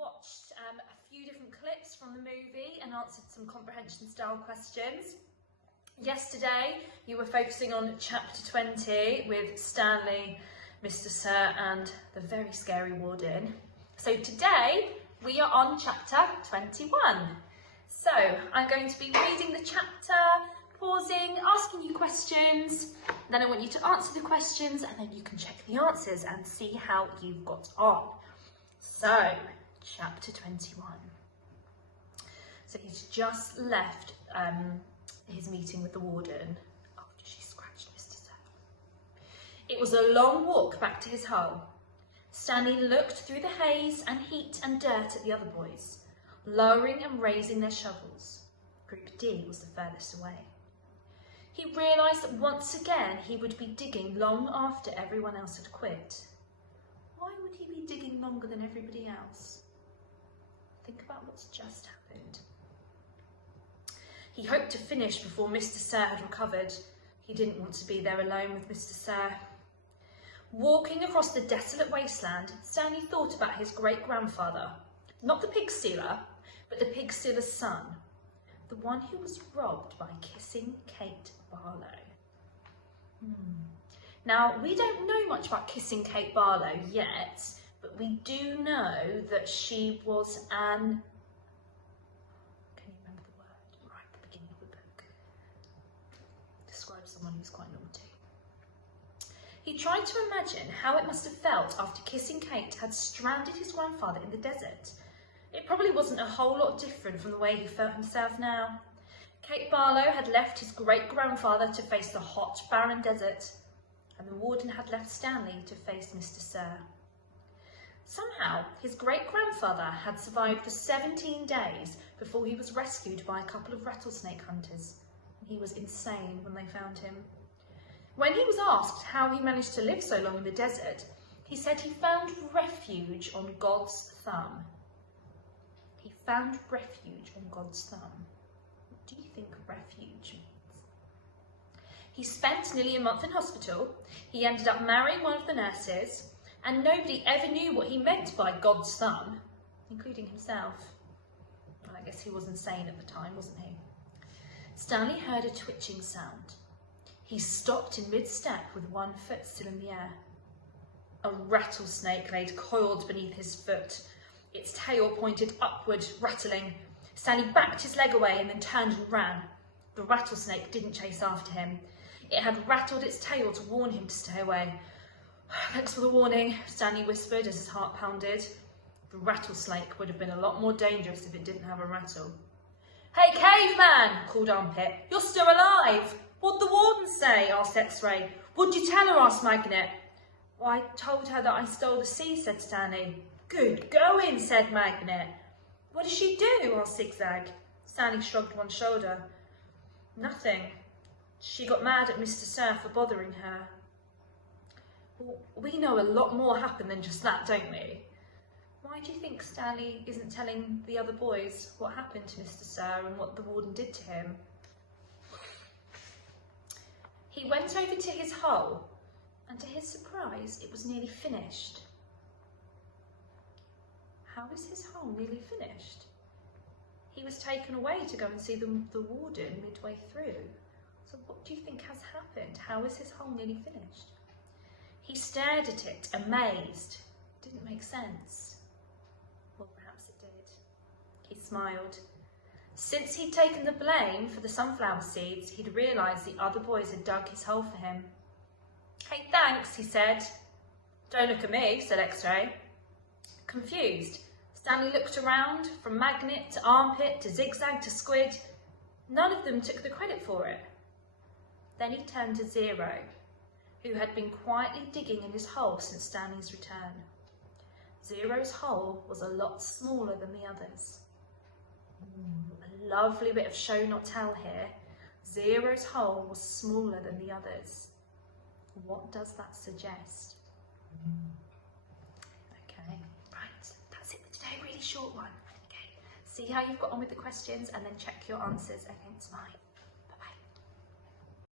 watched a few different clips from the movie and answered some comprehension style questions. Yesterday you were focusing on chapter 20 with Stanley, Mr. Sir and the very scary warden. So today we are on chapter 21. So I'm going to be reading the chapter, pausing, asking you questions, then I want you to answer the questions and then you can check the answers and see how you've got on. So, chapter 21. So he's just left his meeting with the warden after she scratched Mr. Sir. It was a long walk back to his hole. Stanley looked through the haze and heat and dirt at the other boys, lowering and raising their shovels. Group D was the furthest away. He realised that once again he would be digging long after everyone else had quit. Why would he be digging longer than everybody else? Think about what's just happened. He hoped to finish before Mr. Sir had recovered. He didn't want to be there alone with Mr. Sir. Walking across the desolate wasteland, Stanley thought about his great-grandfather, not the pig stealer, but the pig stealer's son, the one who was robbed by Kissing Kate Barlow. Now, we don't know much about Kissing Kate Barlow yet, but we do know that she was an... Can you remember the word? Right at the beginning of the book. Describes someone who's quite naughty. He tried to imagine how it must have felt after Kissing Kate had stranded his grandfather in the desert. It probably wasn't a whole lot different from the way he felt himself now. Kate Barlow had left his great-grandfather to face the hot, barren desert, and the warden had left Stanley to face Mr. Sir. Somehow, his great-grandfather had survived for 17 days before he was rescued by a couple of rattlesnake hunters. He was insane when they found him. When he was asked how he managed to live so long in the desert, he said he found refuge on God's thumb. He found refuge on God's thumb. What do you think refuge means? He spent nearly a month in hospital. He ended up marrying one of the nurses, and nobody ever knew what he meant by God's thumb, including himself. Well, I guess he was insane at the time, wasn't he? Stanley heard a twitching sound. He stopped in mid-step with one foot still in the air. A rattlesnake lay coiled beneath his foot, its tail pointed upward, rattling. Stanley backed his leg away and then turned and ran. The rattlesnake didn't chase after him. It had rattled its tail to warn him to stay away. Thanks for the warning, Stanley whispered as his heart pounded. The rattlesnake would have been a lot more dangerous if it didn't have a rattle. Hey, caveman, called Armpit. You're still alive. What'd the warden say? Asked X-Ray. What'd you tell her? Asked Magnet. Well, I told her that I stole the sea, said Stanley. Good going, said Magnet. What did she do? Asked Zigzag. Stanley shrugged one shoulder. Nothing. She got mad at Mr. Sir for bothering her. Well, we know a lot more happened than just that, don't we? Why do you think Stanley isn't telling the other boys what happened to Mr. Sir and what the warden did to him? He went over to his hole, and to his surprise, it was nearly finished. How is his hole nearly finished? He was taken away to go and see the warden midway through. So what do you think has happened? How is his hole nearly finished? He stared at it, amazed. Didn't make sense. Well, perhaps it did. He smiled. Since he'd taken the blame for the sunflower seeds, he'd realised the other boys had dug his hole for him. Hey, thanks, he said. Don't look at me, said X-Ray. Confused, Stanley looked around, from Magnet to Armpit to Zigzag to Squid. None of them took the credit for it. Then he turned to Zero, who had been quietly digging in his hole since Stanley's return. Zero's hole was a lot smaller than the others. A lovely bit of show not tell here. Zero's hole was smaller than the others. What does that suggest? Okay, right, that's it for today, really short one. Okay, see how you've got on with the questions and then check your answers against mine.